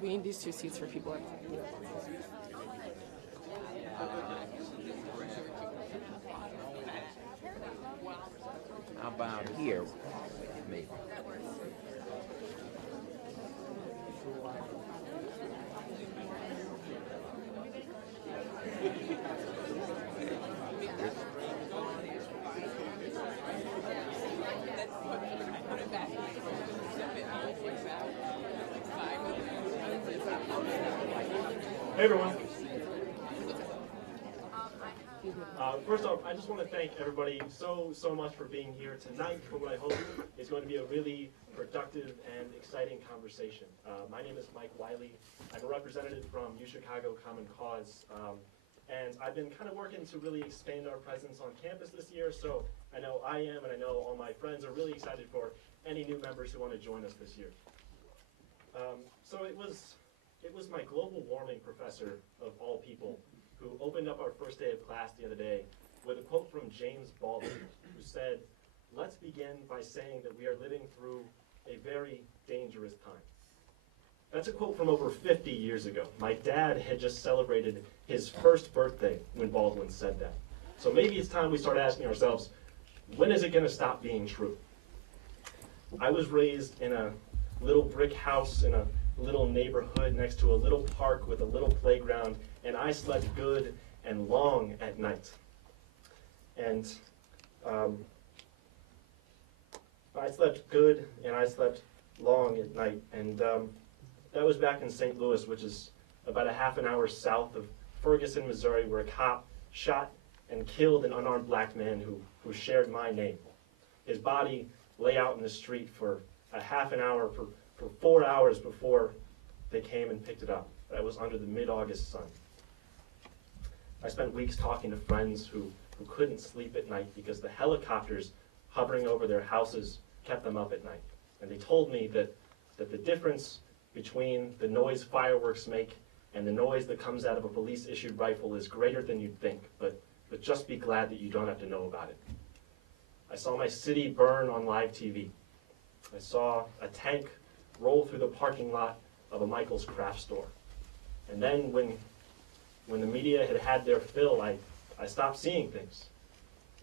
we need these 2 seats for people. How about here? Maybe. Hey everyone. First off, I just want to thank everybody so much for being here tonight for what I hope is going to be a really productive and exciting conversation. My name is Mike Wiley. I'm a representative from UChicago Common Cause, and I've been kind of working to really expand our presence on campus this year, so I know I am, and I know all my friends are really excited for any new members who want to join us this year. So it was my global warming professor, of all people, who opened up our first day of class the other day with a quote from James Baldwin, who said, "Let's begin by saying that we are living through a very dangerous time." That's a quote from over 50 years ago. My dad had just celebrated his first birthday when Baldwin said that. So maybe it's time we start asking ourselves, when is it going to stop being true? I was raised in a little brick house in a little neighborhood next to a little park with a little playground, and I slept good and long at night. And I slept good and I slept long at night. And that was back in St. Louis, which is about a half an hour south of Ferguson, Missouri, where a cop shot and killed an unarmed black man who shared my name. His body lay out in the street for a half an hour, for 4 hours before they came and picked it up. That was under the mid-August sun. I spent weeks talking to friends who couldn't sleep at night because the helicopters hovering over their houses kept them up at night. And they told me that the difference between the noise fireworks make and the noise that comes out of a police-issued rifle is greater than you'd think, but just be glad that you don't have to know about it. I saw my city burn on live TV. I saw a tank roll through the parking lot of a Michael's craft store. And then when the media had their fill, I stopped seeing things.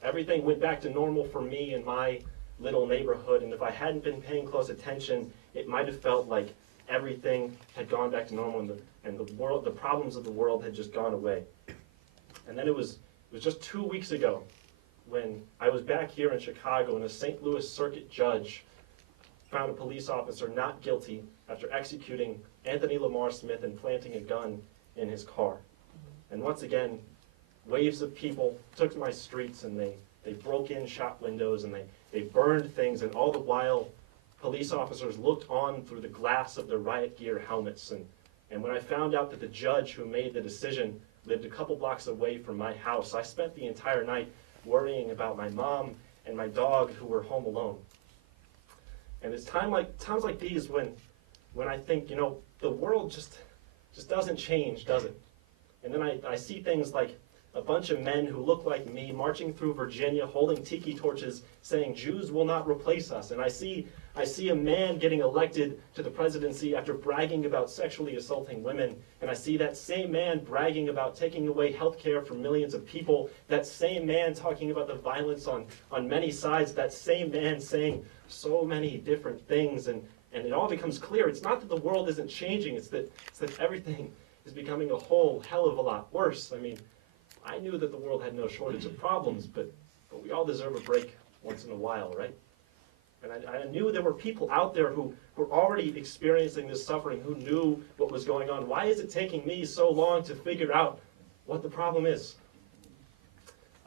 Everything went back to normal for me in my little neighborhood, and if I hadn't been paying close attention, it might have felt like everything had gone back to normal and the problems of the world had just gone away. And then it was just 2 weeks ago when I was back here in Chicago and a St. Louis circuit judge found a police officer not guilty after executing Anthony Lamar Smith and planting a gun in his car. And once again, waves of people took to my streets and they broke in shop windows and they burned things, and all the while police officers looked on through the glass of their riot gear helmets. And when I found out that the judge who made the decision lived a couple blocks away from my house, I spent the entire night worrying about my mom and my dog who were home alone. And it's times like these when I think, the world just doesn't change, does it? And then I see things like a bunch of men who look like me marching through Virginia holding tiki torches saying Jews will not replace us. And I see a man getting elected to the presidency after bragging about sexually assaulting women. And I see that same man bragging about taking away health care from millions of people. That same man talking about the violence on many sides. That same man saying so many different things. And it all becomes clear. It's not that the world isn't changing. It's that everything is becoming a whole hell of a lot worse. I mean, I knew that the world had no shortage of problems, but we all deserve a break once in a while, right? And I knew there were people out there who were already experiencing this suffering, who knew what was going on. Why is it taking me so long to figure out what the problem is?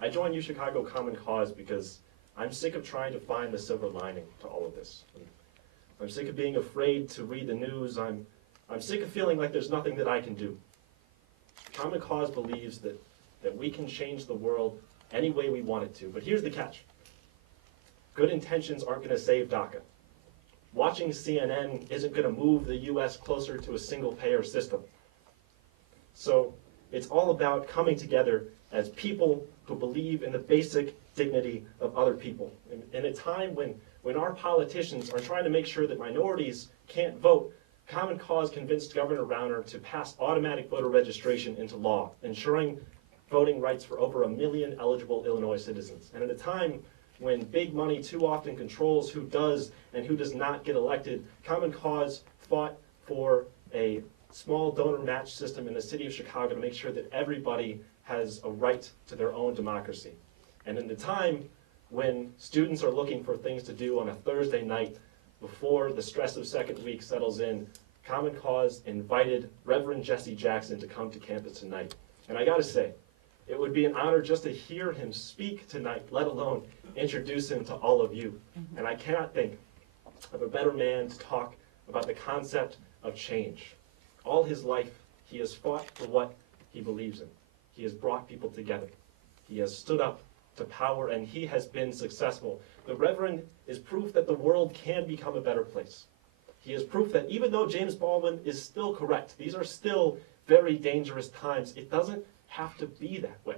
I joined UChicago Common Cause because I'm sick of trying to find the silver lining to all of this. I'm sick of being afraid to read the news. I'm sick of feeling like there's nothing that I can do. Common Cause believes that we can change the world any way we want it to. But here's the catch. Good intentions aren't going to save DACA. Watching CNN isn't going to move the U.S. closer to a single-payer system. So it's all about coming together as people who believe in the basic dignity of other people. In a time when our politicians are trying to make sure that minorities can't vote, Common Cause convinced Governor Rauner to pass automatic voter registration into law, ensuring voting rights for over 1 million eligible Illinois citizens. And at a time when big money too often controls who does and who does not get elected, Common Cause fought for a small donor match system in the city of Chicago to make sure that everybody has a right to their own democracy. And in the time when students are looking for things to do on a Thursday night before the stress of second week settles in, Common Cause invited Reverend Jesse Jackson to come to campus tonight. And I gotta say, it would be an honor just to hear him speak tonight, let alone introduce him to all of you. And I cannot think of a better man to talk about the concept of change. All his life, he has fought for what he believes in. He has brought people together. He has stood up to power, and he has been successful. The Reverend is proof that the world can become a better place. He is proof that even though James Baldwin is still correct, these are still very dangerous times, it doesn't have to be that way.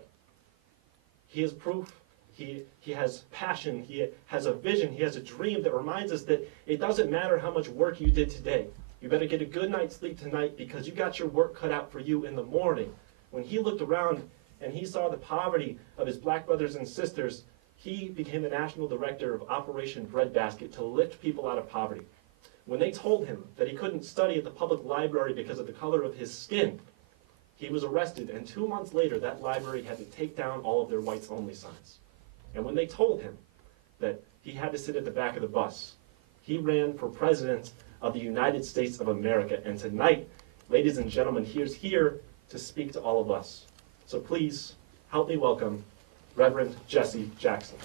He is proof. He has passion. He has a vision. He has a dream that reminds us that it doesn't matter how much work you did today. You better get a good night's sleep tonight because you got your work cut out for you in the morning. When he looked around and he saw the poverty of his black brothers and sisters, he became the national director of Operation Breadbasket to lift people out of poverty. When they told him that he couldn't study at the public library because of the color of his skin, he was arrested, and 2 months later, that library had to take down all of their whites-only signs. And when they told him that he had to sit at the back of the bus, he ran for president of the United States of America. And tonight, ladies and gentlemen, he is here to speak to all of us. So please, help me welcome Reverend Jesse Jackson.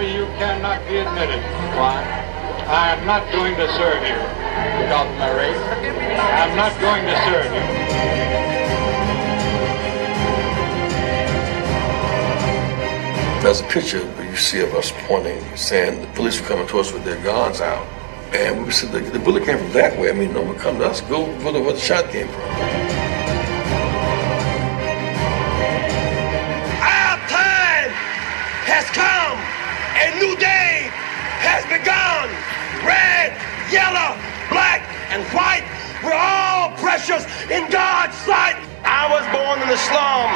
You cannot be admitted. Why? I am not going to serve you. Because of my race? I'm not going to serve you. There's a picture where you see of us pointing, saying the police were coming to us with their guns out. And we said, the bullet came from that way. I mean, no one come to us. Go to where the shot came from. Our time has come. A new day has begun. Red, yellow, black, and white. We're all precious in God's sight. I was born in the slum,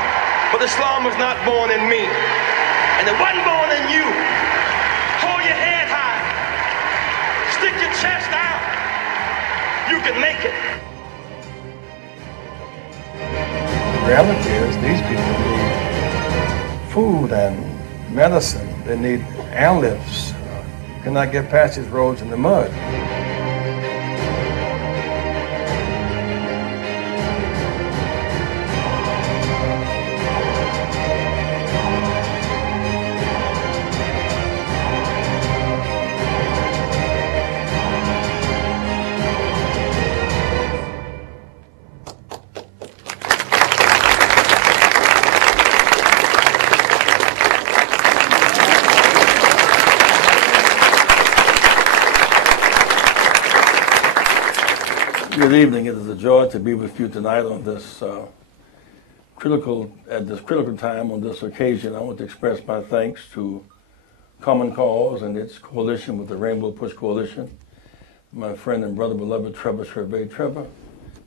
but the slum was not born in me. And it wasn't born in you. Hold your head high. Stick your chest out. You can make it. The reality is these people need food and medicine. They need airlifts. Cannot get past these roads in the mud. Good evening. It is a joy to be with you tonight on this critical time on this occasion. I want to express my thanks to Common Cause and its coalition with the Rainbow Push Coalition. My friend and brother, beloved Trevor Chervais. Trevor,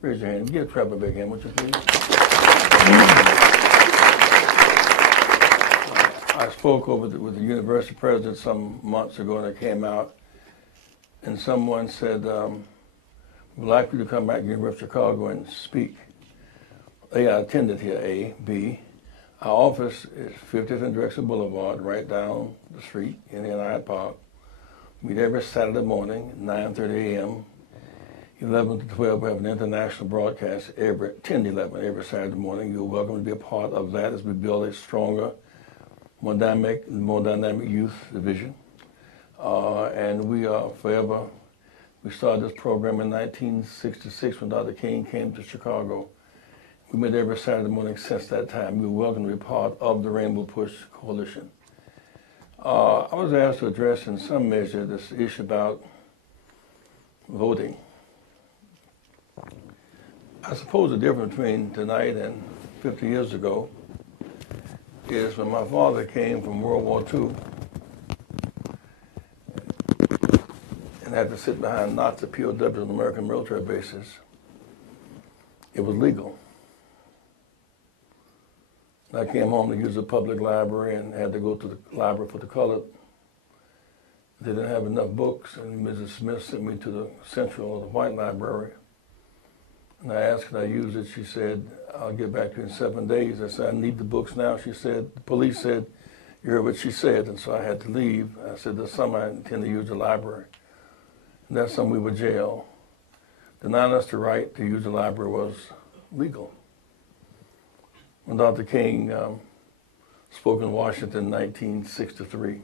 raise your hand. Give Trevor a big hand, would you please? I spoke with the university president some months ago, and I came out, and someone said, we'd like you to come back to the University of Chicago and speak. I attended here, A. B. Our office is 50th and Drexel Boulevard, right down the street in Hyde Park. Meet every Saturday morning, 9:30 a.m. 11 to 12, we have an international broadcast every 10 to 11 every Saturday morning. You're welcome to be a part of that as we build a stronger, more dynamic youth division. And we are forever. We started this program in 1966 when Dr. King came to Chicago. We met every Saturday morning since that time. We were welcome to be part of the Rainbow Push Coalition. I was asked to address in some measure this issue about voting. I suppose the difference between tonight and 50 years ago is when my father came from World War II and had to sit behind Nazi POWs on American military bases. It was legal. I came home to use the public library and had to go to the library for the colored. They didn't have enough books, and Mrs. Smith sent me to the central or the white library. And I asked could I use it. She said, I'll get back to you in 7 days. I said, I need the books now. She said, the police said, you heard what she said, and so I had to leave. I said, this summer I intend to use the library. And that summer we were jailed. Denying us the right to use the library was legal. When Dr. King spoke in Washington in 1963,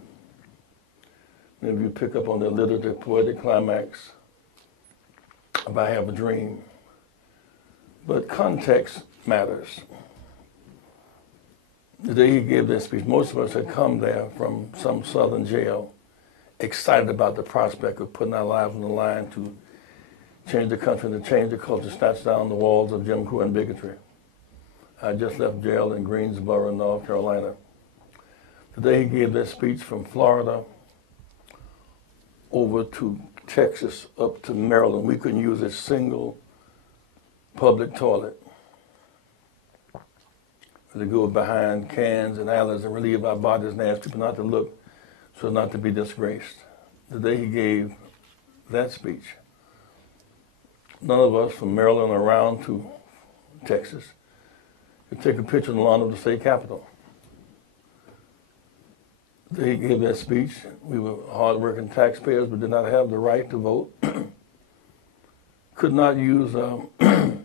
maybe you pick up on the alliterative poetic climax of I Have a Dream. But context matters. The day he gave that speech, most of us had come there from some southern jail, excited about the prospect of putting our lives on the line to change the country, to change the culture, snatch down the walls of Jim Crow and bigotry. I just left jail in Greensboro, North Carolina. The day he gave that speech from Florida over to Texas, up to Maryland, we couldn't use a single public toilet. To go behind cans and alleys and relieve our bodies and ask people not to look so as not to be disgraced. The day he gave that speech, none of us from Maryland around to Texas could take a picture in the lawn of the state capitol. The day he gave that speech, we were hard-working taxpayers but did not have the right to vote. Could not use, could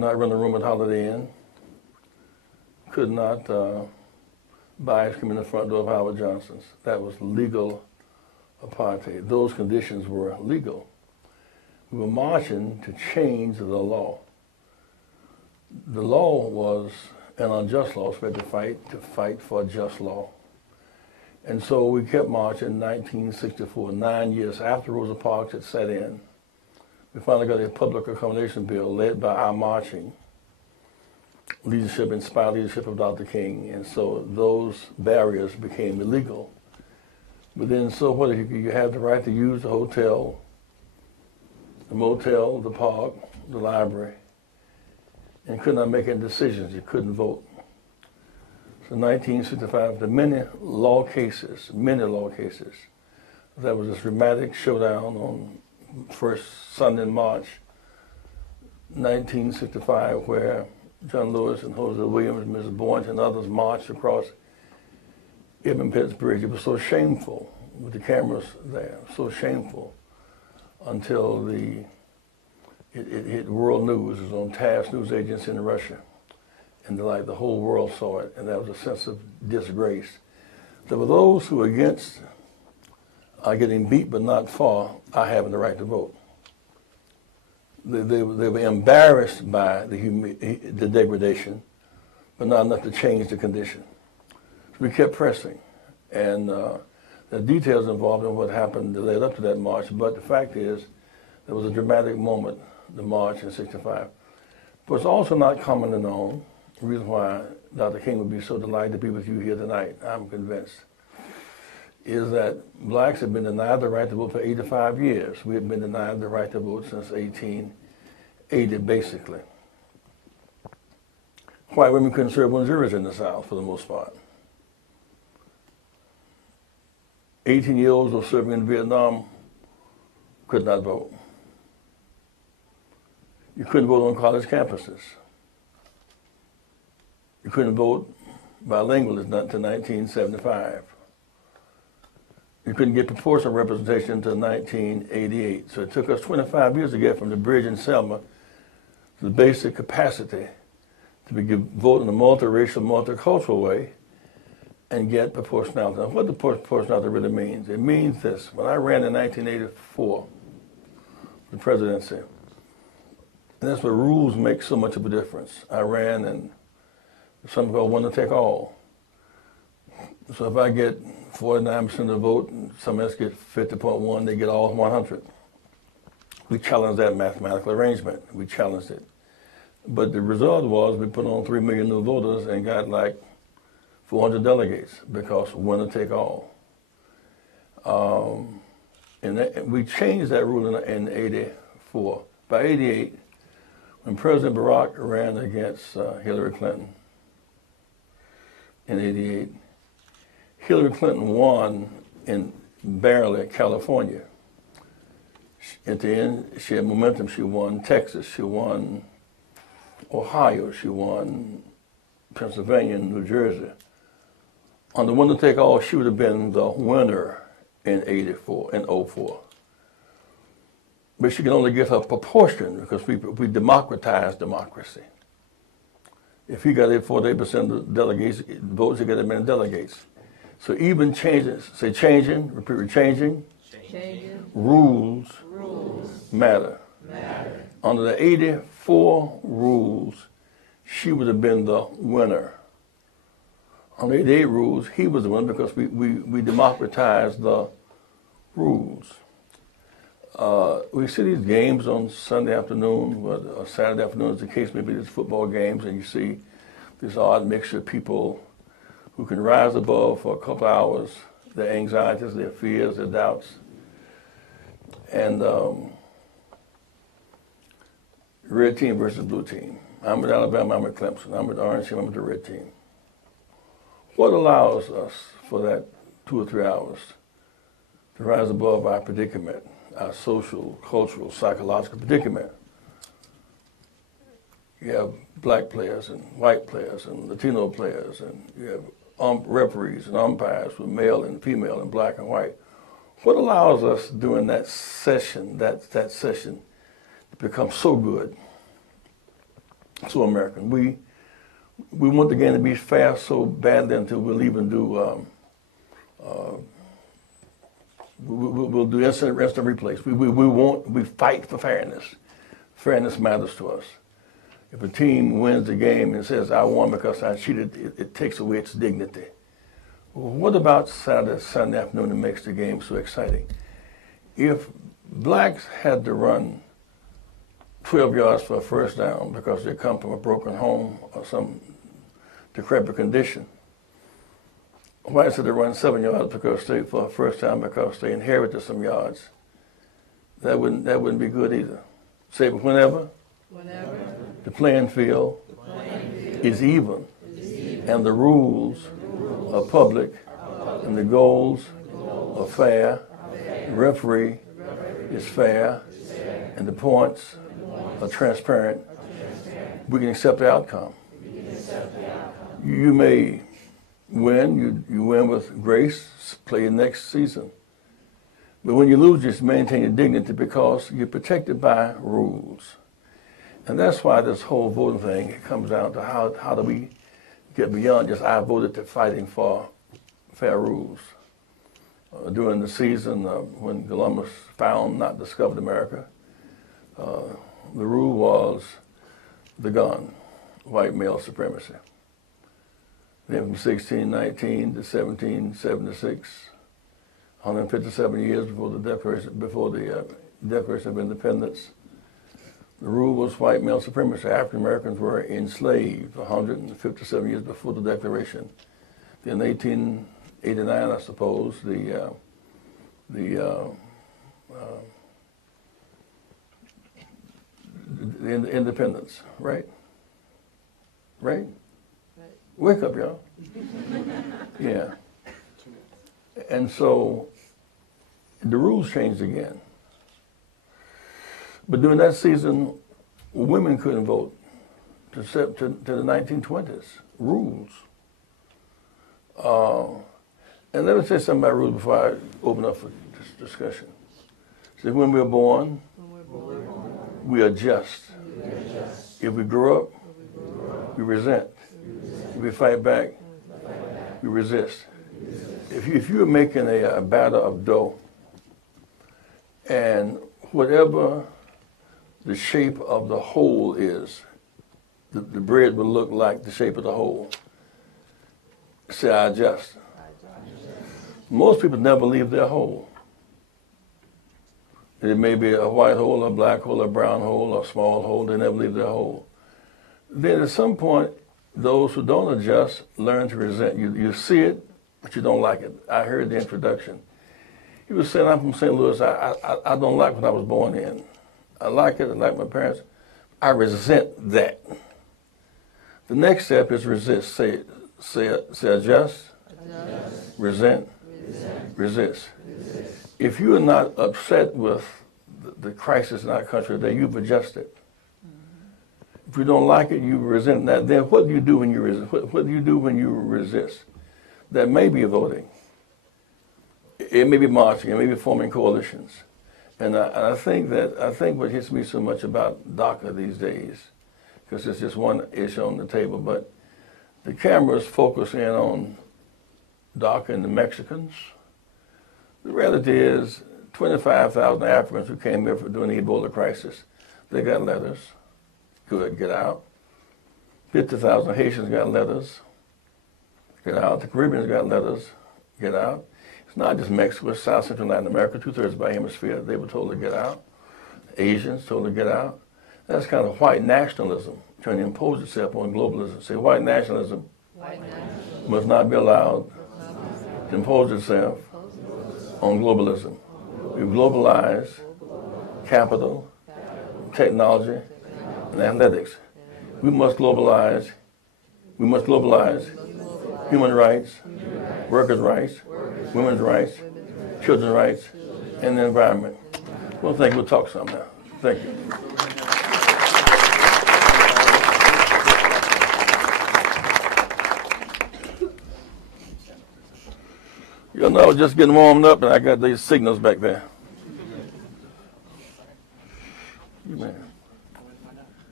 not rent a room at Holiday Inn. Could not buy ice cream in the front door of Howard Johnson's. That was legal apartheid. Those conditions were legal. We were marching to change the law. The law was an unjust law, so we had to fight for a just law. And so we kept marching in 1964, 9 years after Rosa Parks had set in. We finally got a public accommodation bill led by our marching leadership, inspired leadership of Dr. King, and so those barriers became illegal. But then, so what? You had the right to use the hotel, the motel, the park, the library, and could not make any decisions. You couldn't vote. So 1965, the many law cases, there was this dramatic showdown on first Sunday in March, 1965, where John Lewis and Jose Williams, Mrs. Boynton, and others marched across Edmund Pettus Bridge. It was so shameful with the cameras there, so shameful, until it hit world news. It was on TASS news agency in Russia. And the whole world saw it, and that was a sense of disgrace. There were those who were against getting beat but not far, having the right to vote. They were embarrassed by the degradation, but not enough to change the condition. So we kept pressing, and the details involved in what happened that led up to that march, but the fact is, there was a dramatic moment, the march in '65. But it's also not commonly known, the reason why Dr. King would be so delighted to be with you here tonight, I'm convinced, is that blacks have been denied the right to vote for 85 years. We have been denied the right to vote since 1880, basically. White women couldn't serve on juries in the South, for the most part. 18-year-olds who were serving in Vietnam could not vote. You couldn't vote on college campuses. You couldn't vote bilingually until 1975. You couldn't get proportional representation until 1988. So it took us 25 years to get from the bridge in Selma to the basic capacity to vote in a multiracial, multicultural way and get proportionality. Now, what the proportionality really means, it means this. When I ran in 1984 for the presidency, And that's where rules make so much of a difference. I ran and something called winner take all. So if I get 49% of the vote and somebody else gets 50.1, they get all 100. We challenged that mathematical arrangement. We challenged it. But the result was we put on 3 million new voters and got like 400 delegates because winner take all. And we changed that rule in 84. By 88, when President Barack ran against Hillary Clinton in 88, Hillary Clinton won in barely California. At the end, she had momentum. She won Texas. She won Ohio. She won Pennsylvania and New Jersey. On the winner take all, she would have been the winner in 84 and 04. But she can only get her proportion because we democratized democracy. If he got 48% of the delegates votes, he got as many delegates. So even changing, say changing, repeat changing, rules matter. Under the 84 rules, she would have been the winner. On the 88 rules, he was the winner because we democratized the rules. We see these games on Sunday afternoon, or Saturday afternoon, as the case may be, these football games, and you see this odd mixture of people who can rise above for a couple hours their anxieties, their fears, their doubts. And red team versus blue team. I'm at Alabama, I'm at Clemson. I'm at the orange team, I'm at the red team. What allows us for that 2 or 3 hours to rise above our predicament, our social, cultural, psychological predicament? You have black players and white players and Latino players, and you have referees and umpires with male and female and black and white. What allows us during that session, that session, to become so good, so American? We want the game to be fast so badly until we'll even do we'll do instant replays. We fight for fairness. Fairness matters to us. If a team wins the game and says, I won because I cheated, it takes away its dignity. Well, what about Sunday afternoon that makes the game so exciting? If blacks had to run 12 yards for a first down because they come from a broken home or some decrepit condition, whites had to run 7 yards for a first down because they inherited some yards, that wouldn't be good either. Say, but whenever the playing field is even, and the rules are public, and the goals are fair, the referee is fair, and the points are transparent, we can accept the outcome. You may win, you win with grace, play the next season. But when you lose, you just maintain your dignity because you're protected by rules. And that's why this whole voting thing comes down to how do we get beyond just I voted to fighting for fair rules. During the season when Columbus found, not discovered America, the rule was the gun, white male supremacy. Then from 1619 to 1776, 157 years before the Declaration of Independence, the rule was white male supremacy. African Americans were enslaved 157 years before the Declaration. Then 1889, I suppose, the independence, right? Right? Wake up, y'all. Yeah. And so the rules changed again. But during that season, women couldn't vote to the 1920s. Rules. And let me say something about rules before I open up for this discussion. So when we're born, we are just. If we grow up, we resent. If we fight back, we resist. If you're making a batter of dough, and whatever the shape of the hole is. The bread will look like the shape of the hole. Say, I adjust. Most people never leave their hole. It may be a white hole, a black hole, a brown hole, a small hole. They never leave their hole. Then at some point, those who don't adjust learn to resent. You see it, but you don't like it. I heard the introduction. He was saying, I'm from St. Louis. I don't like what I was born in. I like it. I like my parents. I resent that. The next step is resist. Say adjust, resent, resist. If you are not upset with the crisis in our country today, you've adjusted. If you don't like it, you resent that. Then what do you do when you resist? What do you do when you resist? That may be voting. It may be marching. It may be forming coalitions. And I think what hits me so much about DACA these days, because it's just one issue on the table, but the cameras focus in on DACA and the Mexicans. The reality is 25,000 Africans who came here during the Ebola crisis, they got letters. Good, get out. 50,000 Haitians got letters. Get out. The Caribbeans got letters. Get out. It's not just Mexico, it's South Central Latin America, 2/3 of our hemisphere. They were told to get out. Asians told to get out. That's kind of white nationalism trying to impose itself on globalism. Say white nationalism must not be allowed to impose itself on globalism. We globalize capital, technology, and athletics. We must globalize human rights, workers' rights, women's rights, children's rights, and the environment. Well, thank you. We'll talk some now. Thank you. You know, I was just getting warmed up, and I got these signals back there. Man.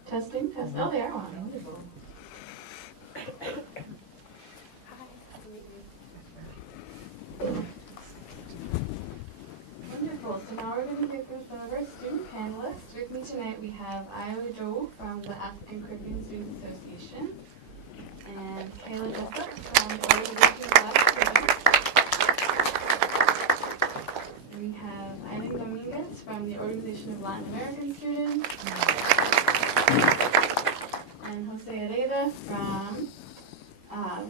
Testing, test. Oh, they are on. Wonderful. Wonderful. So now we're going to hear from some of our student panelists. With me tonight we have Iowa Joe from the African Caribbean Student Association and Kayla Jessup from the Organization of Black Students. We have Aileen Dominguez from the Organization of Latin American Students. And Jose Herrera from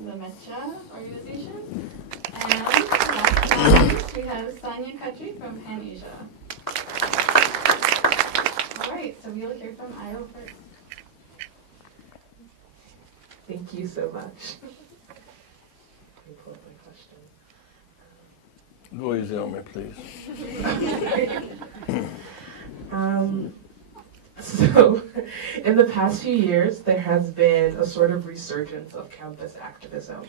the MECHA organization. And last but not least, we have Sanya Khatri from Pan Asia. All right, so we'll hear from Iowa first. Thank you so much. Let me pull up my question. Go easy on me, please. So, in the past few years, there has been a sort of resurgence of campus activism.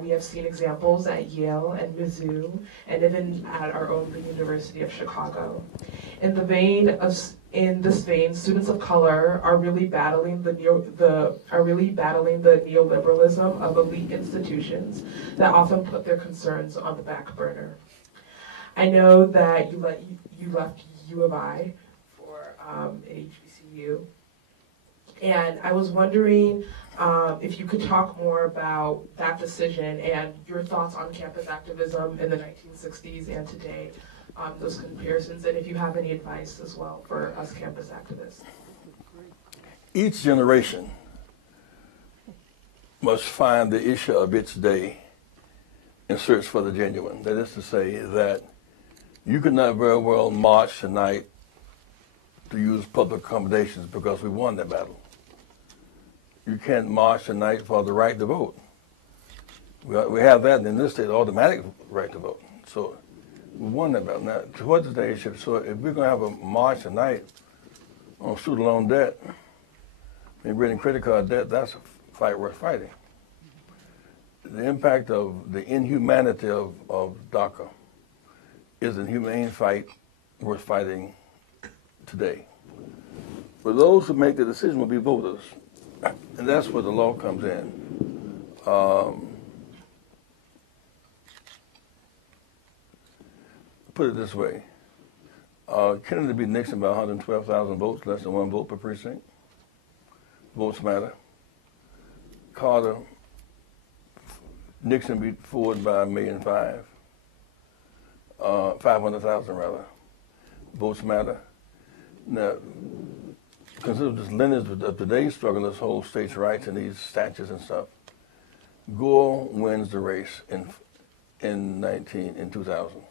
We have seen examples at Yale and Mizzou, and even at our own the University of Chicago. In this vein, students of color are really battling the neoliberalism of elite institutions that often put their concerns on the back burner. I know that you left U of I for an HBCU, and I was wondering if you could talk more about that decision and your thoughts on campus activism in the 1960s and today, those comparisons, and if you have any advice as well for us campus activists. Each generation must find the issue of its day and search for the genuine. That is to say that you could not very well march tonight to use public accommodations because we won that battle. You can't march tonight for the right to vote. We have that in this state, automatic right to vote. So we won that battle. Now, towards the day, so if we're going to have a march tonight on student loan debt and reading credit card debt, that's a fight worth fighting. The impact of the inhumanity of DACA is an inhumane fight worth fighting today. For those who make the decision will be voters, and that's where the law comes in. Put it this way, Kennedy beat Nixon by 112,000 votes, less than 1 vote per precinct. Votes matter. Carter, Nixon beat Ford by 500,000 rather. Votes matter. Now, consider this lineage of today's struggle, this whole states' rights and these statutes and stuff. Gore wins the race in 2000.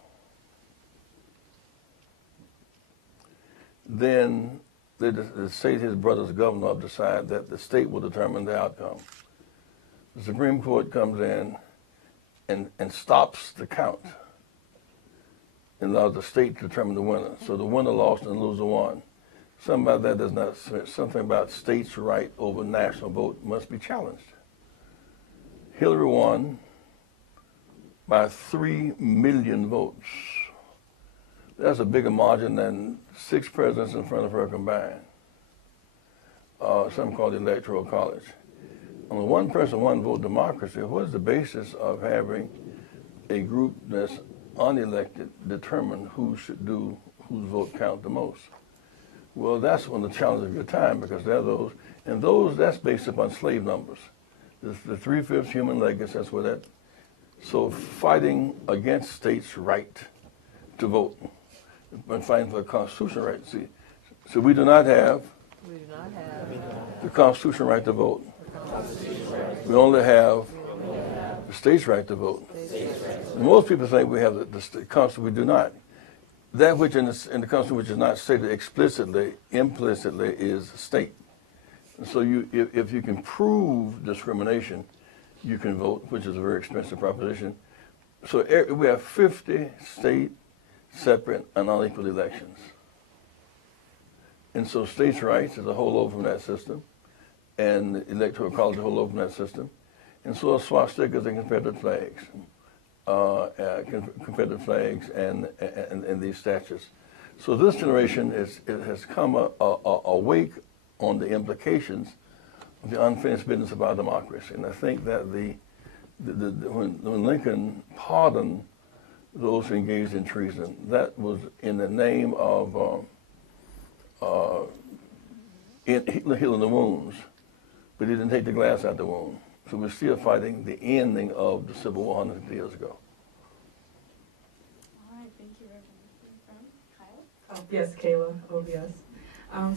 Then the state, his brother's governor, decide that the state will determine the outcome. The Supreme Court comes in and stops the count and allows the state to determine the winner. So the winner lost and the loser won. Something about that does not, something about states' right over national vote must be challenged. Hillary won by 3 million votes. That's a bigger margin than 6 presidents in front of her combined. Something called the Electoral College. On the one person, one vote democracy, what is the basis of having a group that's unelected determine who should do, whose vote count the most? Well, that's one of the challenges of your time, because there are those, and those, that's based upon slave numbers. The 3/5 human legacy, that's where that, so fighting against states' right to vote, and fighting for the constitutional right. See, so we do not have the constitutional right to vote. We only have the state's right to vote. Most people think we have the Constitution. We do not. That which in the Constitution which is not stated explicitly, implicitly is state. And so if you can prove discrimination, you can vote, which is a very expensive proposition. So we have 50 state, separate, and unequal elections. And so states' rights is a holdover from that system, and the Electoral College is a holdover from that system. And so are swastikas and Confederate flags. Confederate flags and these statutes. So this generation has come awake on the implications of the unfinished business of our democracy. And I think that when Lincoln pardoned those who engaged in treason, that was in the name of healing the wounds, but he didn't take the glass out the wound. So we're still fighting the ending of the Civil War 150 years ago. All right, thank you, Reverend. Kyle? Yes, Kayla, OBS.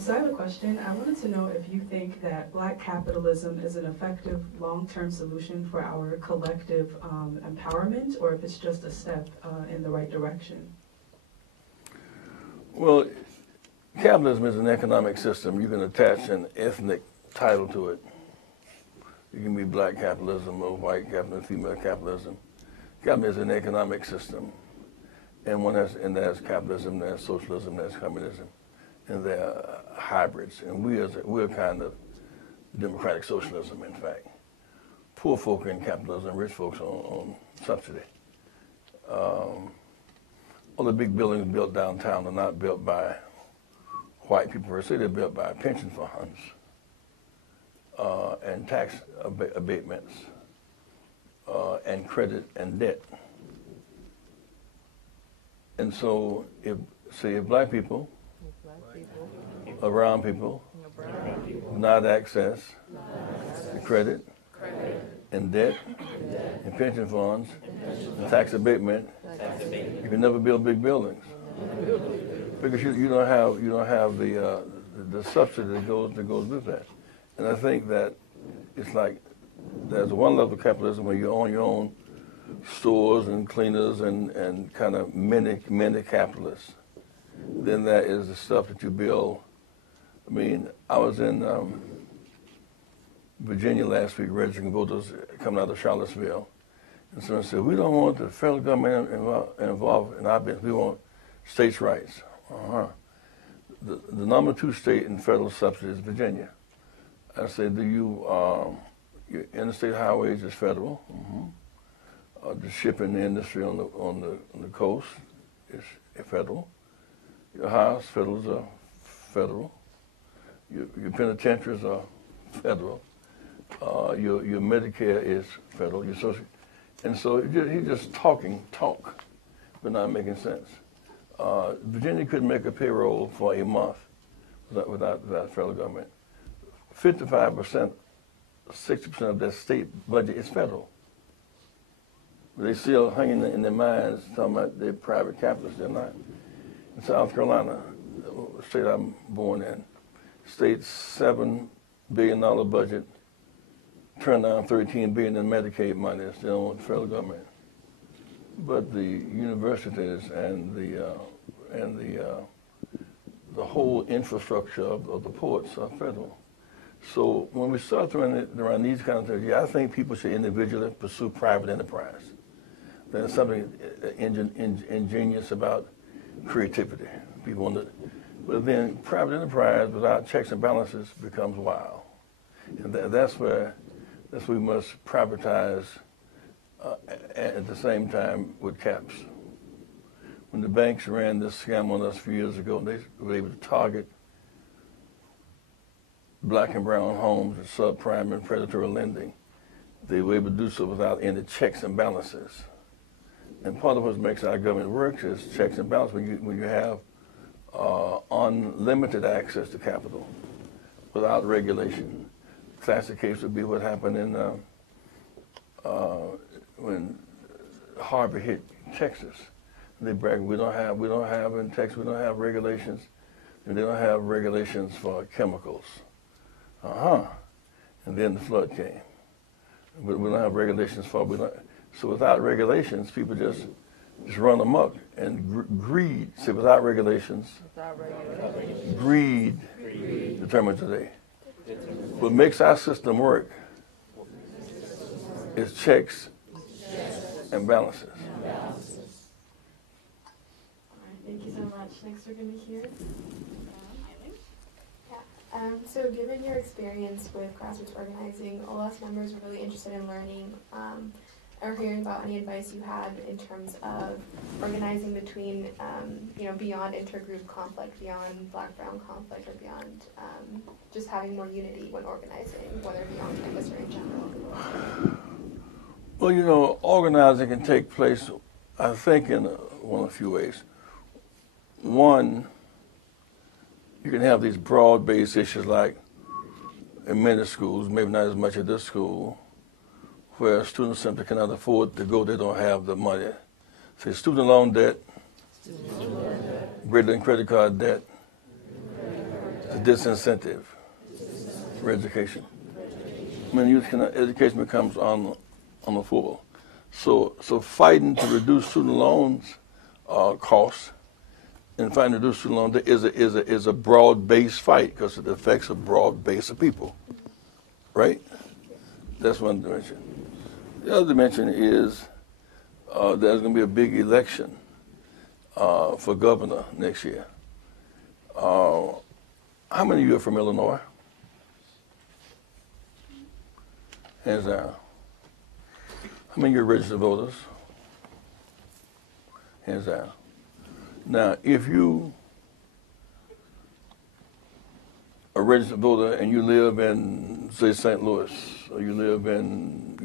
So I have a question. I wanted to know if you think that Black capitalism is an effective long-term solution for our collective empowerment, or if it's just a step in the right direction. Well, capitalism is an economic system. You can attach an ethnic title to it. You can be black capitalism or white capitalism, female capitalism. Capitalism is an economic system. And there's capitalism, there's socialism, there's communism, and they're hybrids. And we're kind of democratic socialism, in fact. Poor folk are in capitalism, rich folks on subsidy. All the big buildings built downtown are not built by white people per se, they're built by pension funds. And tax abatements, and credit and debt. And so if black people, brown people, not access to credit and debt and pension funds and tax abatement, you can never build big buildings. Because you don't have the subsidy that goes with that. And I think that it's like there's one level of capitalism where you own your own stores and cleaners and kind of mini capitalists. Then there is the stuff that you build. I mean, I was in Virginia last week registering voters coming out of Charlottesville. And someone said, we don't want the federal government involved in our business. We want states' rights. The number 2 state in federal subsidy is Virginia. I said, your interstate highways is federal. The shipping industry on the coast is federal. Your hospitals are federal. Your penitentiaries are federal. Your Medicare is federal. Your social, and so he's just talk, but not making sense. Virginia couldn't make a payroll for a month without federal government. 55%, 60% of their state budget is federal. They still hanging in their minds talking about they're private capitalists. They're not. In South Carolina, the state I'm born in, state's $7 billion budget turned down $13 billion in Medicaid money. It's still on the federal government. But the universities and the whole infrastructure of the ports are federal. So when we start throwing it around these kind of things, yeah, I think people should individually pursue private enterprise. There's something ingenious about creativity. People want to, but then private enterprise without checks and balances becomes wild, and that's where we must privatize at the same time with caps. When the banks ran this scam on us a few years ago, they were able to target black and brown homes and subprime and predatory lending. They were able to do so without any checks and balances. And part of what makes our government work is checks and balances. When you have unlimited access to capital without regulation. Classic case would be what happened in when Harvey hit Texas. They bragged, we don't have in Texas, we don't have regulations, and they don't have regulations for chemicals. And then the flood came. We don't have regulations for, so without regulations, people just run amok. And greed, see, without regulations, greed determines today. What makes our system work is checks and balances. Thank you so much. Next we're going to hear so given your experience with grassroots organizing, OLS members were really interested in learning or hearing about any advice you had in terms of organizing between, beyond intergroup conflict, beyond black-brown conflict, or beyond just having more unity when organizing, whether beyond campus or in general. Well, organizing can take place, I think, in one of a few ways. One, you can have these broad-based issues like in many schools, maybe not as much at this school, where students simply cannot afford to go, they don't have the money. Say student loan debt, greater than credit card debt, it's a disincentive for education. Education becomes unaffordable. So fighting to reduce student loans costs and fighting to reduce student loan debt is a broad-based fight because it affects a broad base of people, right? That's one dimension. The other dimension is there's going to be a big election for governor next year. How many of you are from Illinois? Hands down. How many of you are registered voters? Hands down. Now, if you are a registered voter and you live in, say, St. Louis, or you live in,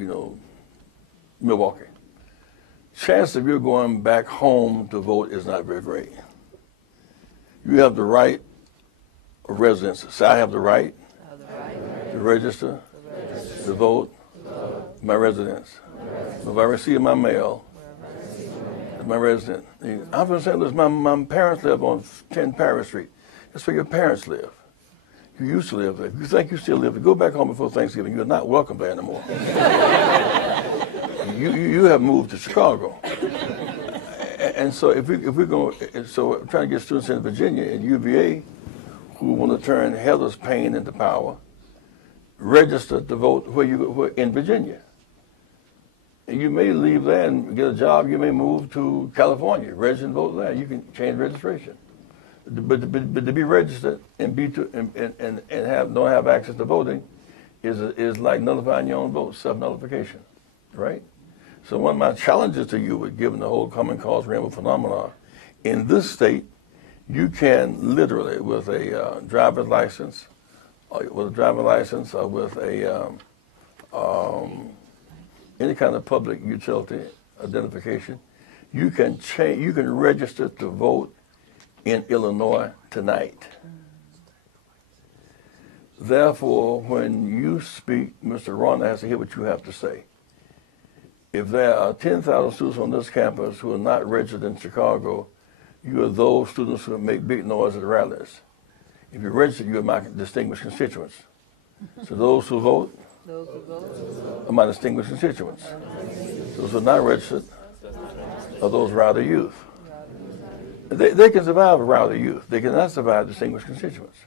Milwaukee, chance of you going back home to vote is not very great. You have the right of residence. So I have the right to register, to vote, my residence. If I receive my mail, it's my residence. I'm from St. Louis. My parents live on 10 Paris Street. That's where your parents live. You used to live there. If you think you still live there, go back home before Thanksgiving. You're not welcome there anymore. You have moved to Chicago. And so if we're going, so we're trying to get students in Virginia at UVA who want to turn Heather's Payne into power, register to vote where in Virginia. And you may leave there and get a job. You may move to California, register and vote there. You can change registration. But to be registered and don't have access to voting is like nullifying your own vote, self-nullification, right? So one of my challenges to you, given the whole common cause rainbow phenomenon, in this state, you can literally, with a driver's license, or with a any kind of public utility identification, you can register to vote in Illinois tonight. Therefore, when you speak, Mr. Ron has to hear what you have to say. If there are 10,000 students on this campus who are not registered in Chicago, you are those students who make big noise at rallies. If you're registered, you are my distinguished constituents. So those who vote are my distinguished constituents. Those who are not registered are those rowdy youth. They can survive a rowdy youth. They cannot survive distinguished constituents.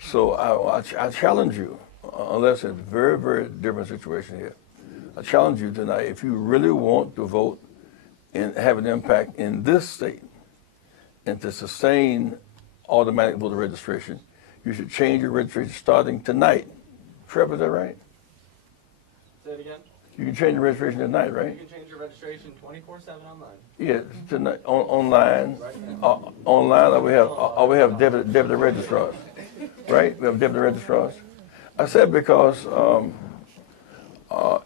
So I challenge you, unless it's a very, very different situation here, I challenge you tonight, if you really want to vote and have an impact in this state and to sustain automatic voter registration, you should change your registration starting tonight. Trevor, is that right? Say it again? You can change your registration tonight, right? You can change your registration 24/7 online. Yeah, tonight, online. Online, we have deputy registrars, right? We have deputy registrars. I said because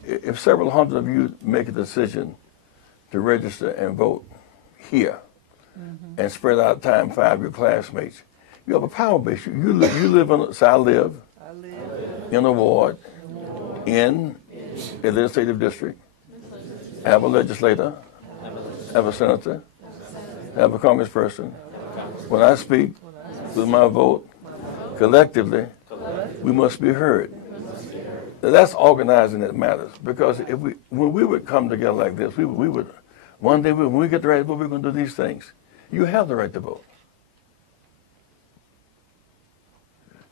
if several hundred of you make a decision to register and vote here and spread out time 5 of your classmates, you have a power base. You live in, so I live in a ward in a legislative district, have a legislator, have a senator, have a congressperson. When I speak with my vote, collectively, we must be heard. That's organizing that matters, because when we would come together like this, we would one day when we get the right to vote, we're going to do these things. You have the right to vote.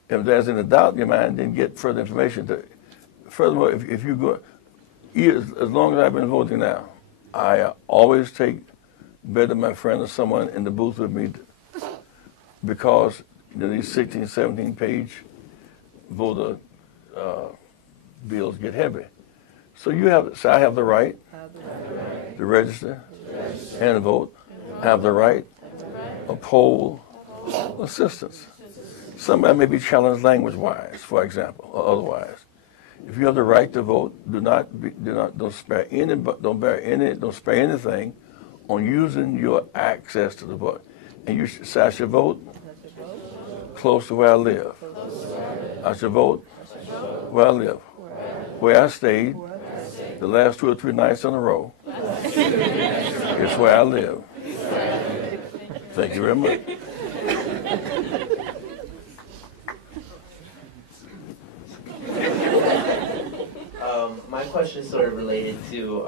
If there's any doubt in your mind, then get further information. Furthermore, if you go, as long as I've been voting now, I always take better my friend or someone in the booth with me, because these 16, 17-page voter bills get heavy. So I have the right to register and vote. I have the right of poll assistance. Somebody may be challenged language-wise, for example, or otherwise. If you have the right to vote, don't spare anything on using your access to the vote. And you should say, I should vote close to where I live. I should vote where I live. Where I stayed the last 2 or 3 nights in a row is where I live. Thank you very much. My question is sort of related to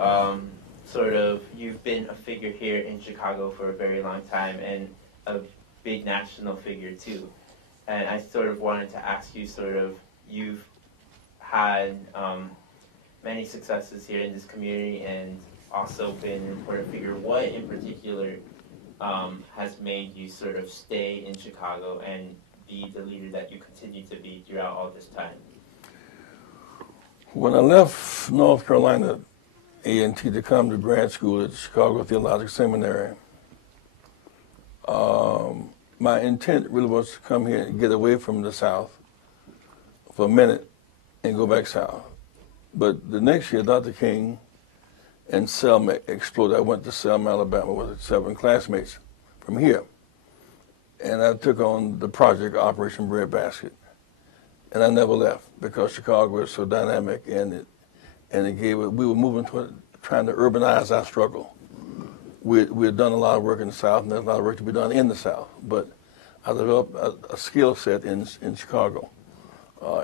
you've been a figure here in Chicago for a very long time and a big national figure too. And I sort of wanted to ask you you've had many successes here in this community and also been an important figure. What in particular has made you sort of stay in Chicago and be the leader that you continue to be throughout all this time? When I left North Carolina A&T to come to grad school at Chicago Theological Seminary, my intent really was to come here and get away from the South for a minute and go back south. But the next year, Dr. King and Selma exploded. I went to Selma, Alabama with 7 classmates from here. And I took on the project Operation Breadbasket. And I never left because Chicago is so dynamic, and it we were moving toward trying to urbanize our struggle. We had done a lot of work in the South, and there's a lot of work to be done in the South. But I developed a skill set in Chicago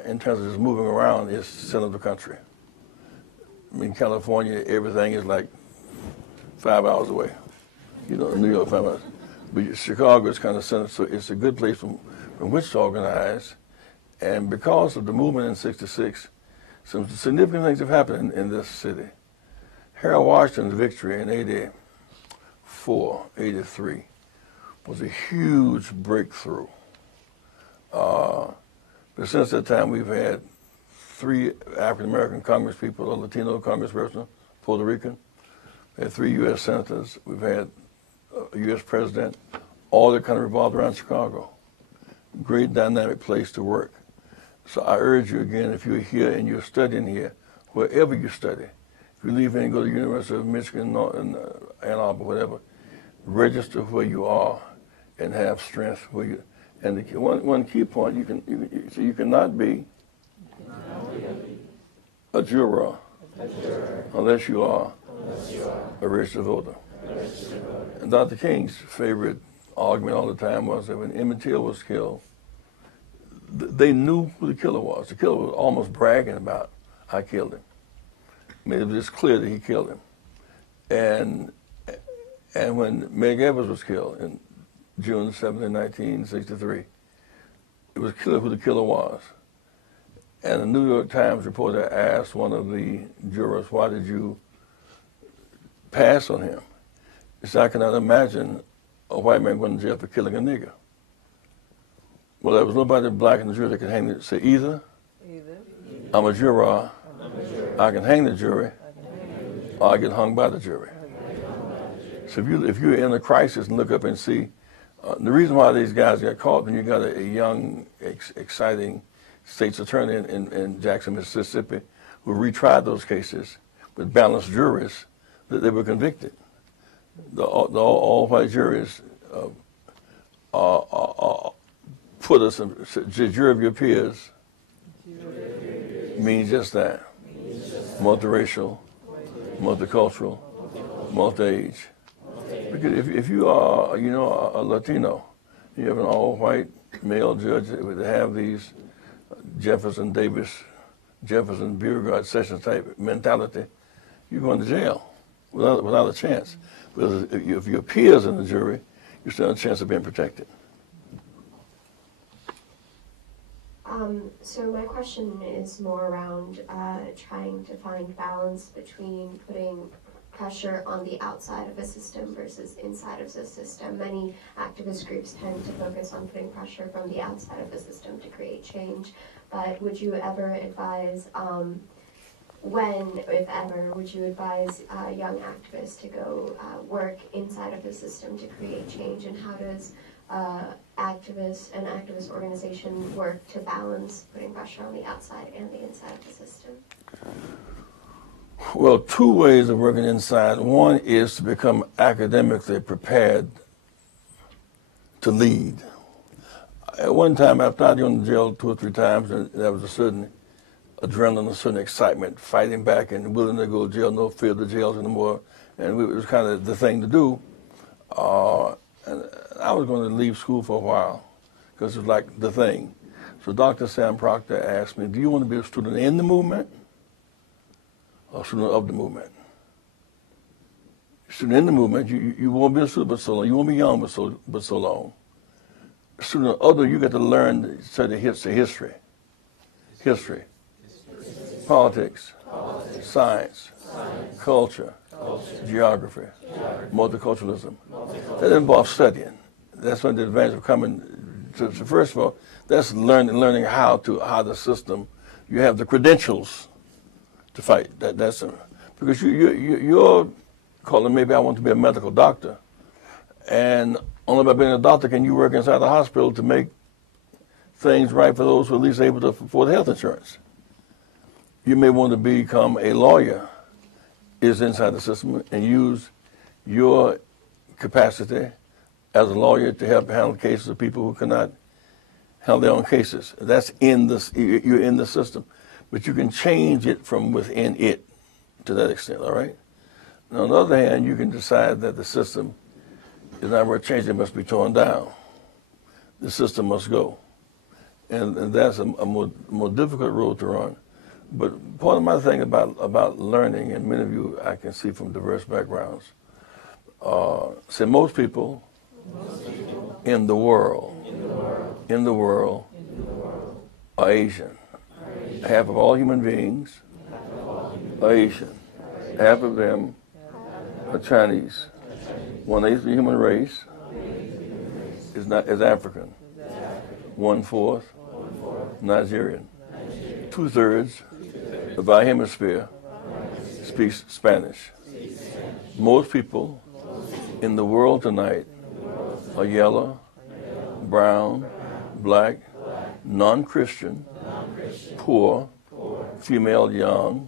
in terms of just moving around its center of the country. I mean, California, everything is like 5 hours away. New York, 5 hours. But Chicago is kind of center, so it's a good place from which to organize. And because of the movement in '66, some significant things have happened in this city. Harold Washington's victory in '84, '83 was a huge breakthrough. But since that time, we've had 3 African-American congresspeople, a Latino congressperson, Puerto Rican. We had 3 U.S. senators. We've had a U.S. president. All that kind of revolved around Chicago. Great dynamic place to work. So I urge you again, if you're here and you're studying here, wherever you study, if you leave here and go to the University of Michigan, in Ann Arbor, whatever, register where you are and have strength. Where you, and the, one key point, you cannot be a juror unless you are a registered voter. And Dr. King's favorite argument all the time was that when Emmett Till was killed, they knew who the killer was. The killer was almost bragging about, I killed him. I mean, it was just clear that he killed him. And when Meg Evans was killed in June 7, 1963, it was clear who the killer was. And the New York Times reporter asked one of the jurors, why did you pass on him? He said, I cannot imagine a white man going to jail for killing a nigger. Well, there was nobody black in the jury that could hang it. Say either I'm a juror, I can hang the jury, or I get hung by the jury. So if you're in a crisis and look up and see, the reason why these guys got caught, when you got a young, exciting state's attorney in Jackson, Mississippi, who retried those cases with balanced juries, that they were convicted. The all-white juries put us in the jury of your peers means just that. Multiracial, multicultural, multi-age. Because if you are, a Latino, you have an all-white male judge that would have these Jefferson Davis, Jefferson Beauregard Sessions type mentality, you're going to jail without a chance. Because if your peers in the jury, you still have a chance of being protected. So my question is more around trying to find balance between putting pressure on the outside of a system versus inside of the system. Many activist groups tend to focus on putting pressure from the outside of the system to create change. But would you ever advise, when, if ever, would you advise young activists to go work inside of the system to create change? And how does an activist organization work to balance putting pressure on the outside and the inside of the system? Well, two ways of working inside. One is to become academically prepared to lead. At one time, after I'd gone to jail 2 or 3 times, and there was a certain adrenaline, a certain excitement, fighting back and willing to go to jail, no fear of the jails anymore, and it was kind of the thing to do. And I was going to leave school for a while because it was like the thing. So Dr. Sam Proctor asked me, do you want to be a student in the movement or a student of the movement? Student in the movement, you won't be a student but so long. You won't be young but so long. Student of the, you get to learn to study history, politics, science, culture, geography, multiculturalism. That involves studying. That's one of the advantages of coming to first of all, that's learning how the system, you have the credentials to fight. That's because you're calling, maybe I want to be a medical doctor, and only by being a doctor can you work inside the hospital to make things right for those who are at least able to afford health insurance. You may want to become a lawyer, is inside the system, and use your capacity as a lawyer to help handle cases of people who cannot handle their own cases. That's you're in the system. But you can change it from within it to that extent, all right? Now, on the other hand, you can decide that the system is not worth changing, it must be torn down. The system must go. And that's a more difficult road to run. But part of my thing about learning, and many of you I can see from diverse backgrounds, say most people in the world are Asian. Half of all human beings are Asian. Half of them are Chinese. 1/8 of the human race is African. 1/4 Nigerian. 2/3 of our hemisphere speaks Spanish. Most people in the world tonight are yellow, brown, black, non-Christian, poor, female, young,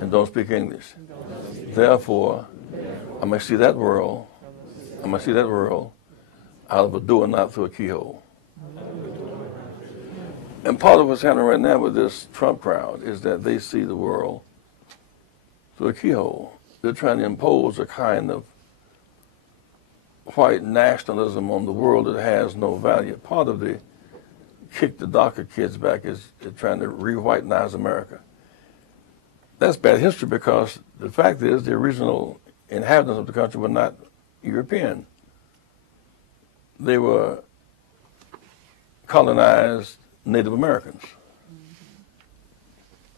and don't speak English. Therefore, I must see that world. I out of a door, not through a keyhole. And part of what's happening right now with this Trump crowd is that they see the world through a keyhole. They're trying to impose a kind of white nationalism on the world that has no value. Part of the kick the DACA kids back is trying to re-whitenize America. That's bad history because the fact is the original inhabitants of the country were not European. They were colonized Native Americans.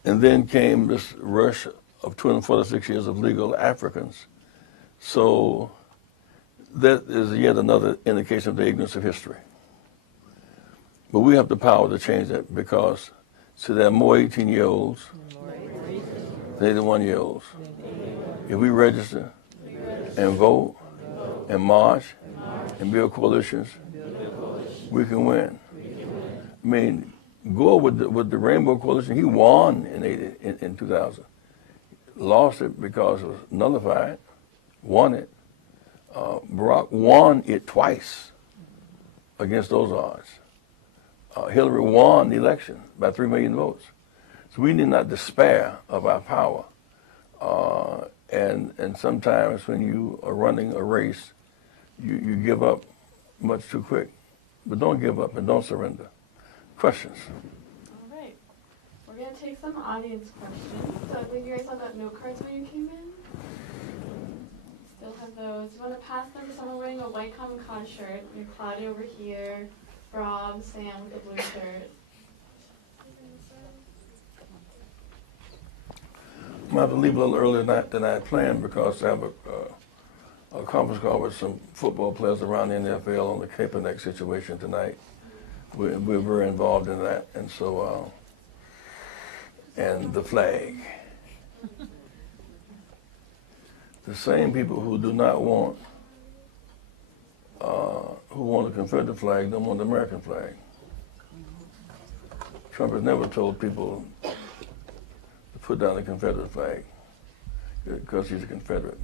And then came this rush of 246 years of legal Africans. So that is yet another indication of the ignorance of history. But we have the power to change that because, see, there are more 18-year-olds than 81-year-olds. If we register and vote and march and build coalitions, we can win. I mean, Gore with the Rainbow Coalition, he won in 2000. Lost it because it was nullified, won it. Barack won it twice against those odds. Hillary won the election by 3 million votes. So we need not despair of our power. And sometimes when you are running a race, you give up much too quick. But don't give up and don't surrender. Questions? All right. We're going to take some audience questions. So I believe you guys all got note cards when you came in. Still have those. You want to pass them to someone wearing a white Common Cause shirt. We have Claudia over here, Rob, Sam with the blue shirt. I'm going to have to leave a little earlier than I planned because I have a conference call with some football players around the NFL on the Kaepernick situation tonight. We're very involved in that, and so, and the flag. The same people who do not want, who want the Confederate flag don't want the American flag. Trump has never told people to put down the Confederate flag because he's a Confederate.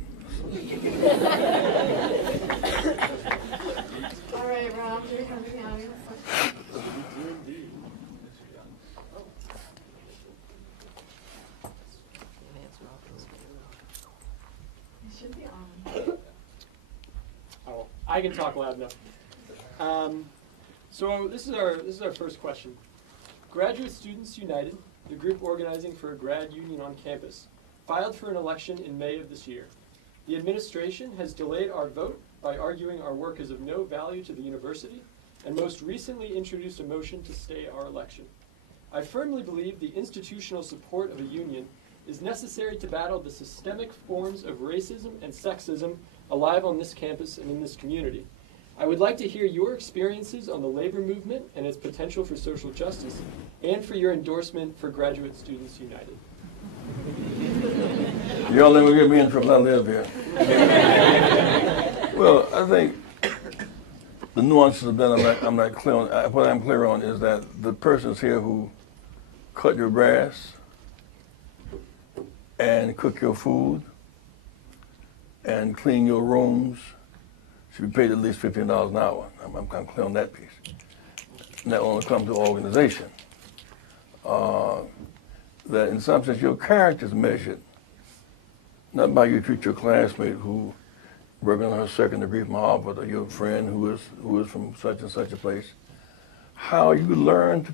All right, Rob, do we have any audience questions? It should be on. Oh, I can talk loud enough. So this is our first question. Graduate Students United, the group organizing for a grad union on campus, filed for an election in May of this year. The administration has delayed our vote by arguing our work is of no value to the university, and most recently introduced a motion to stay our election. I firmly believe the institutional support of a union is necessary to battle the systemic forms of racism and sexism alive on this campus and in this community. I would like to hear your experiences on the labor movement and its potential for social justice, and for your endorsement for Graduate Students United. Y'all never get me in trouble. I live here. Well, I think the nuances of that I'm not clear on. What I'm clear on is that the persons here who cut your grass and cook your food and clean your rooms should be paid at least $15 an hour. I'm clear on that piece. And that only comes to organization. That in some sense your character is measured not by you treat your classmate who working on her second degree from Harvard, or your friend who is from such and such a place. How you learn to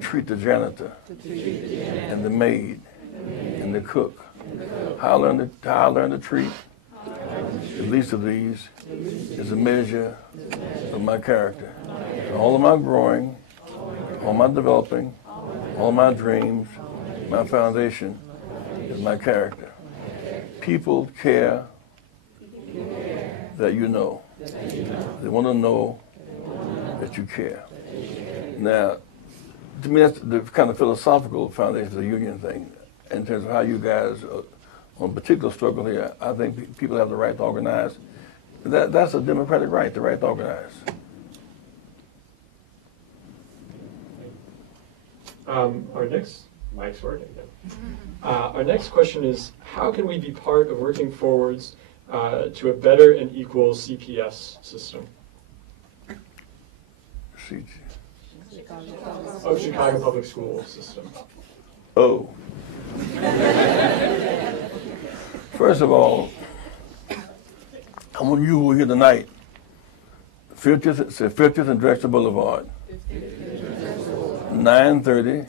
treat the janitor and the maid and the cook. How I learn to treat the least of these is a measure of my character. All of my growing, all my developing, all my dreams, my foundation is my character. People care that you know. They want to know that you care. Now, to me, that's the kind of philosophical foundation of the union thing. In terms of how you guys, on a particular struggle here, I think people have the right to organize. That's a democratic right, the right to organize. Our next, Mike's working again. Our next question is, how can we be part of working forwards to a better and equal CPS system? Oh, Chicago Public School System. Oh. First of all, I want you who are here tonight, 50th and Drexel Boulevard, 930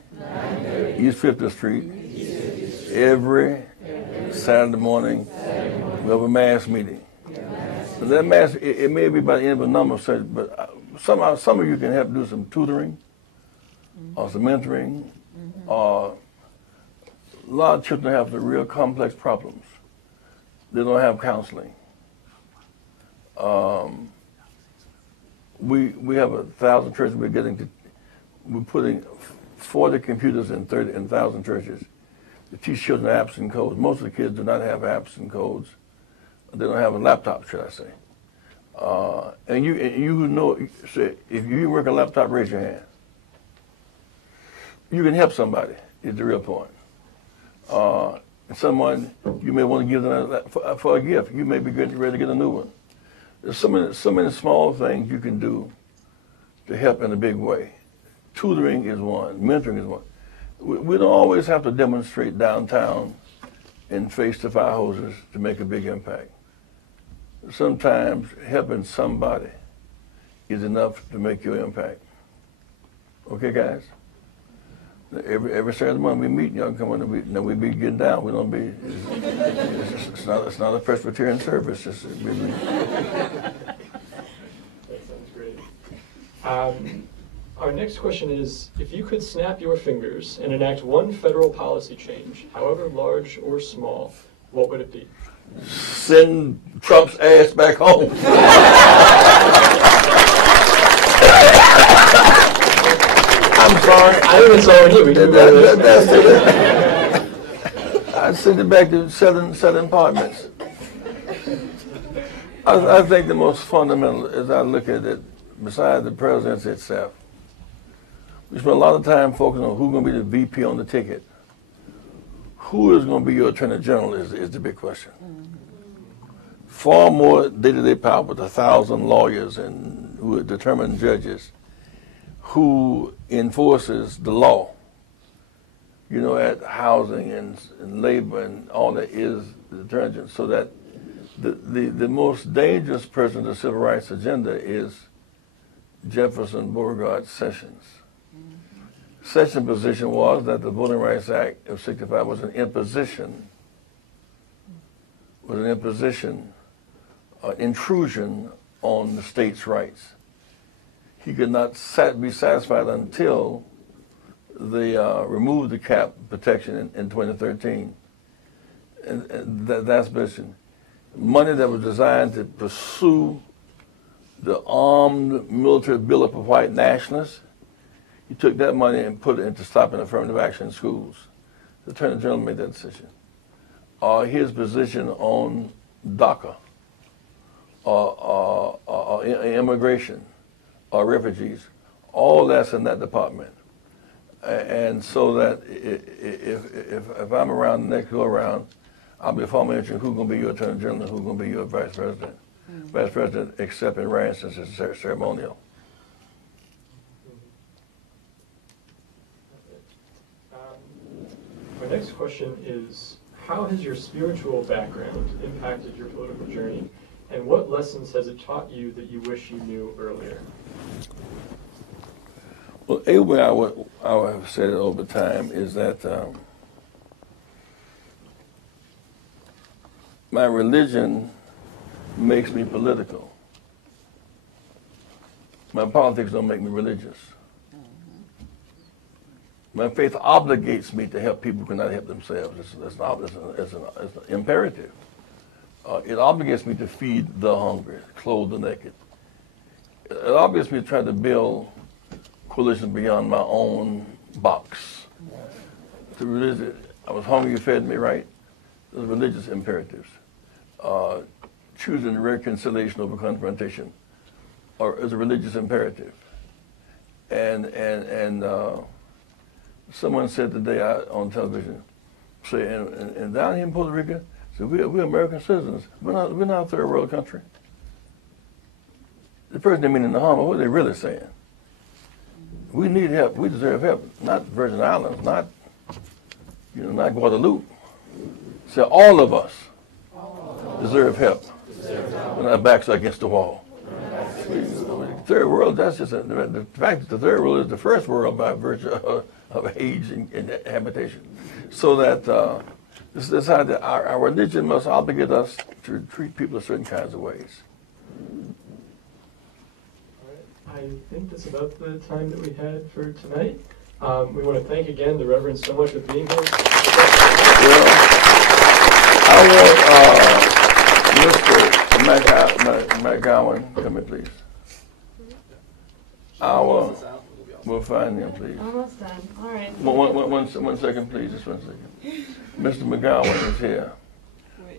East 50th Street, every Saturday morning, we have a mass meeting. And that mass, it may be by the end of a number, but some of you can help do some tutoring or some mentoring. Or a lot of children have the real complex problems. They don't have counseling. We have 1,000 churches. We're putting 40 computers in 1,000 churches to teach children apps and codes. Most of the kids do not have apps and codes. They don't have a laptop, should I say. And you know, say, if you work a laptop, raise your hand. You can help somebody, is the real point. Someone, you may want to give them for a gift. You may be getting ready to get a new one. There's so many small things you can do to help in a big way. Tutoring is one, mentoring is one. We don't always have to demonstrate downtown and face the fire hoses to make a big impact. Sometimes helping somebody is enough to make your impact. Okay, guys? Every Saturday morning we meet, y'all come on and we be getting down. We don't be. It's not a Presbyterian service. That sounds great. Our next question is: if you could snap your fingers and enact one federal policy change, however large or small, what would it be? Send Trump's ass back home. I'm sorry. I even saw it here. I'd send it back to Southern Departments. I think the most fundamental, as I look at it, besides the presidency itself, we spend a lot of time focusing on who's going to be the VP on the ticket. Who is going to be your Attorney General is the big question. Far more day-to-day power with 1,000 lawyers and who are determined judges who enforces the law, at housing and labor and all that is the Attorney General. So that the most dangerous person on the civil rights agenda is Jefferson Beauregard Sessions. Sessions' position was that the Voting Rights Act of '65 was an imposition, intrusion on the state's rights. He could not be satisfied until they removed the cap protection in 2013. And that's position. Money that was designed to pursue the armed military buildup of white nationalists, he took that money and put it into stopping affirmative action in schools. The Attorney General made that decision. His position on DACA, immigration, or refugees, all that's in that department. And so that if I'm around the next go around, I'll be formally interested in who's going to be your Attorney General and who's going to be your Vice President. Vice President, except in rare instances, is ceremonial. Our next question is, how has your spiritual background impacted your political journey, and what lessons has it taught you that you wish you knew earlier? Well, a way I would have said it over time is that my religion makes me political. My politics don't make me religious. My faith obligates me to help people who cannot help themselves. It's an imperative. It obligates me to feed the hungry, clothe the naked. It obligates me to try to build coalitions beyond my own box. I was hungry, you fed me, right? Those religious imperatives. Choosing reconciliation over confrontation is a religious imperative. And someone said today on television, say, and down here in Puerto Rico, So we're American citizens. We're not a third world country. The person they mean in the harm, what are they really saying? We need help. We deserve help. Not Virgin Islands, not Guadeloupe. So all of us deserve help. When our backs are against the wall. Third world, that's just the fact that the third world is the first world by virtue of age and habitation. So that this is how our religion must obligate us to treat people in certain kinds of ways. I think that's about the time that we had for tonight. We want to thank again the Reverend so much for being here. Well, I want Mr. McGowan, come in, please. We'll find him, please. Almost done. All right. One second, please. Just 1 second. Mr. McGowan is here.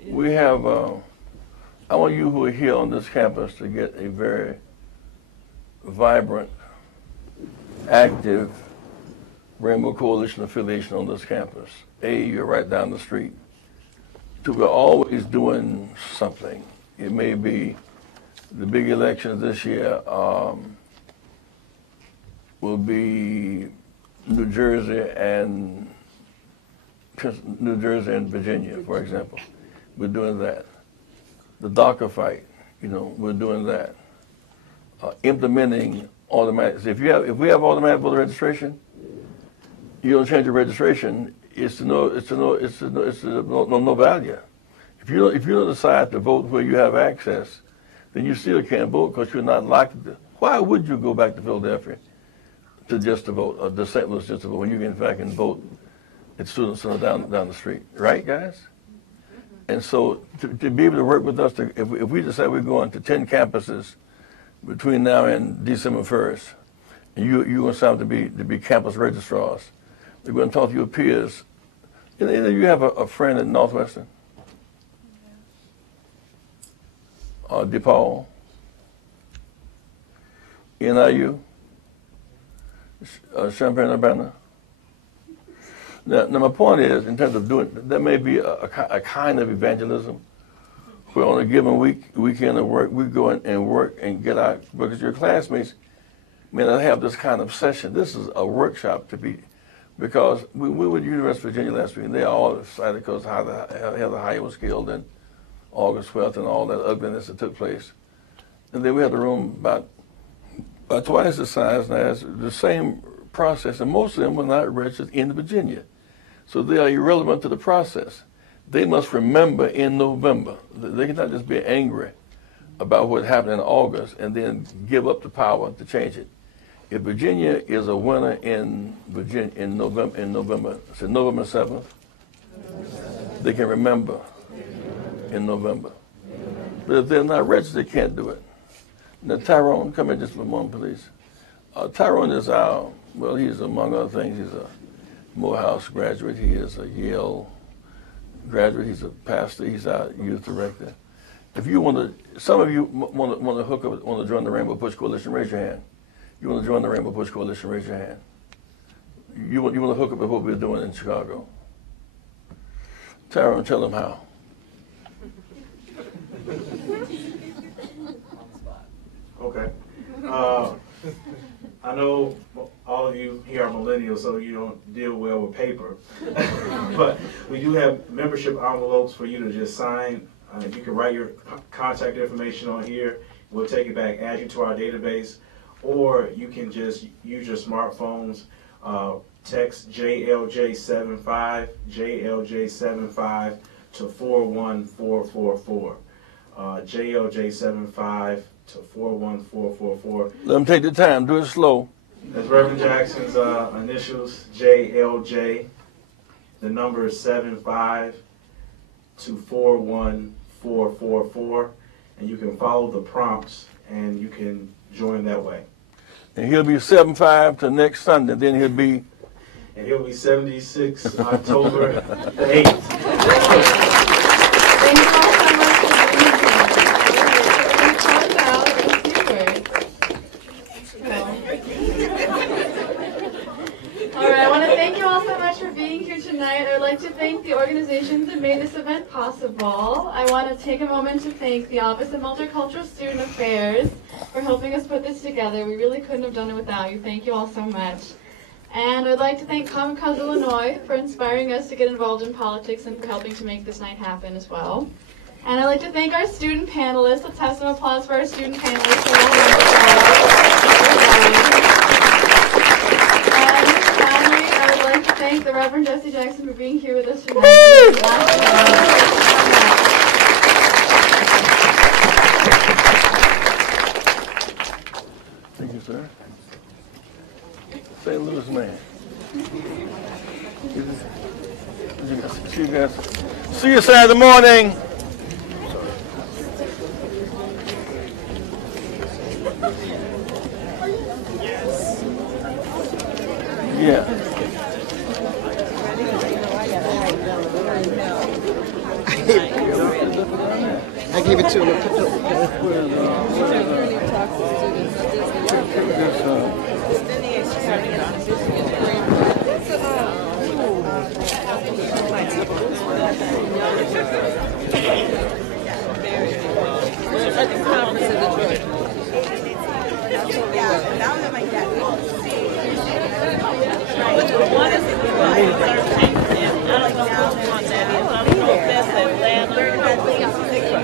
We have, I want you who are here on this campus to get a very vibrant, active Rainbow Coalition affiliation on this campus. You're right down the street. So we're always doing something. It may be the big elections this year will be New Jersey and Virginia, for example. We're doing that. The DACA fight, we're doing that. Implementing automatic. If we have automatic voter registration, you don't change your registration. It's no value. If you don't decide to vote where you have access, then you still can't vote because you're not locked. Why would you go back to Philadelphia to vote, or to St. Louis just to vote, when you can in fact vote at Student Center down the street, right, guys? And so to be able to work with us, if we decide we're going to 10 campuses between now and December 1st, and you're going to sign up to be campus registrars, we're going to talk to your peers. You have a friend at Northwestern, DePaul, NIU, Champaign-Urbana. Now, my point is, in terms of doing, there may be a kind of evangelism where on a given weekend of work, we go in and work and get out, because your classmates may not have this kind of session. This is a workshop to be, because we were at University of Virginia last week, and they all excited because how the High was killed in August 12th and all that ugliness that took place. And then we had a room about twice the size, and as the same process, and most of them were not registered in Virginia. So they are irrelevant to the process. They must remember in November. They cannot just be angry about what happened in August and then give up the power to change it. If Virginia is a winner in November, so November 7th, they can remember in November. But if they're not registered, they can't do it. Now, Tyrone, come in just for a moment, please. Tyrone is he's among other things, he's a Morehouse graduate. He is a Yale graduate. He's a pastor. He's our youth director. If you some of you want to hook up, want to join the Rainbow Push Coalition, raise your hand. You want to join the Rainbow Push Coalition, raise your hand. You want to hook up with what we're doing in Chicago. Tyrone, tell them how. Okay. I know all of you here are millennials, so you don't deal well with paper. But we do have membership envelopes for you to just sign. You can write your contact information on here. We'll take it back, add you to our database. Or you can just use your smartphones, text JLJ75 to 41444. JLJ75 to 41444. Let them take the time. Do it slow. That's Reverend Jackson's initials, JLJ. The number is 75 to 41444. And you can follow the prompts and you can join that way. And he'll be 75 to next Sunday. Then he'll be... And he'll be 76 October the 8th. Thank you all so much for being here. All right, I want to thank you all so much for being here tonight. I would like to to thank the organizations that made this event possible. I want to take a moment to thank the Office of Multicultural Student Affairs for helping us put this together. We really couldn't have done it without you. Thank you all so much. And I'd like to thank Common Cause Illinois for inspiring us to get involved in politics and for helping to make this night happen as well. And I'd like to thank our student panelists. Let's have some applause for our student panelists. And finally, I would like to thank the Reverend Jesse Jackson for being here with us tonight. Thank you, sir. St. Louis man. See you guys. See you Saturday morning. Yeah. I gave it to him.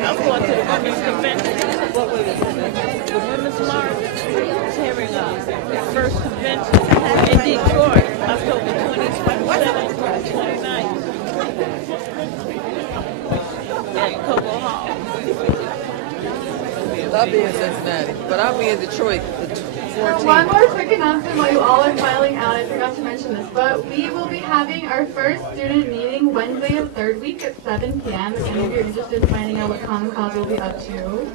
I'm going to the Women's Convention. The Women's March is having its first convention in Detroit, October 27th to 29th at Cobo Hall. I'll be in Cincinnati, but I'll be in Detroit. One more quick announcement while you all are filing out. I forgot to mention this, but we will be having our first student meeting Wednesday of third week at 7 p.m. If any of you are interested in finding out what Common Cause will be up to.